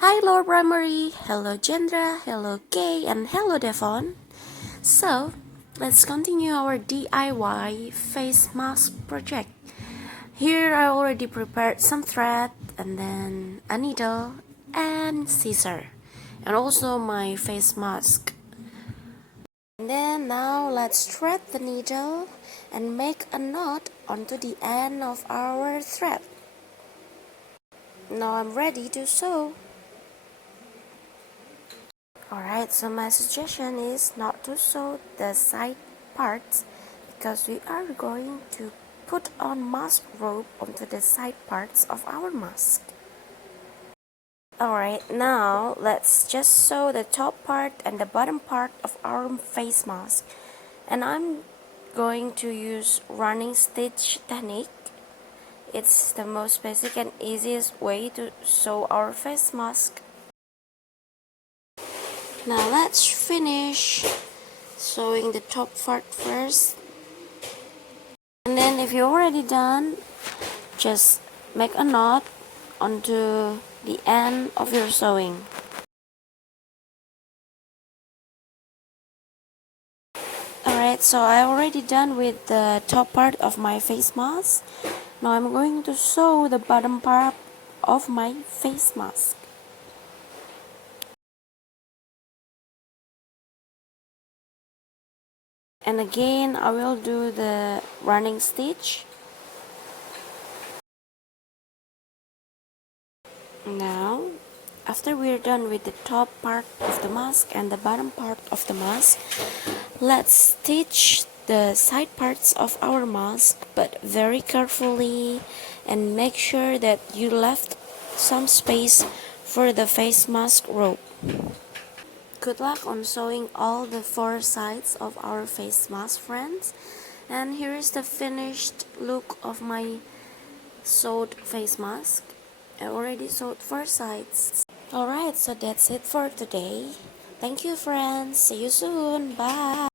Hi, Lord Primary. Hello, Gendra. Hello, Kay. And hello, Devon. So, let's continue our DIY face mask project. Here, I already prepared some thread and then a needle and scissor, and also my face mask. And then now let's thread the needle and make a knot onto the end of our thread. Now I'm ready to sew. Alright, so my suggestion is not to sew the side parts because we are going to put on mask rope onto the side parts of our mask. Alright, now let's just sew the top part and the bottom part of our face mask. And I'm going to use running stitch technique. It's the most basic and easiest way to sew our face mask. Now let's finish sewing the top part first, and then if you're already done, just make a knot onto the end of your sewing. Alright, so I already done with the top part of my face mask. Now I'm going to sew the bottom part of my face mask. And again I will do the running stitch. Now, after we're done with the top part of the mask and the bottom part of the mask, let's stitch the side parts of our mask, but very carefully, and make sure that you left some space for the face mask rope. Good luck on sewing all the 4 sides of our face mask, friends. And here is the finished look of my sewed face mask. I already sewed 4 sides. Alright, so that's it for today. Thank you, friends. See you soon. Bye.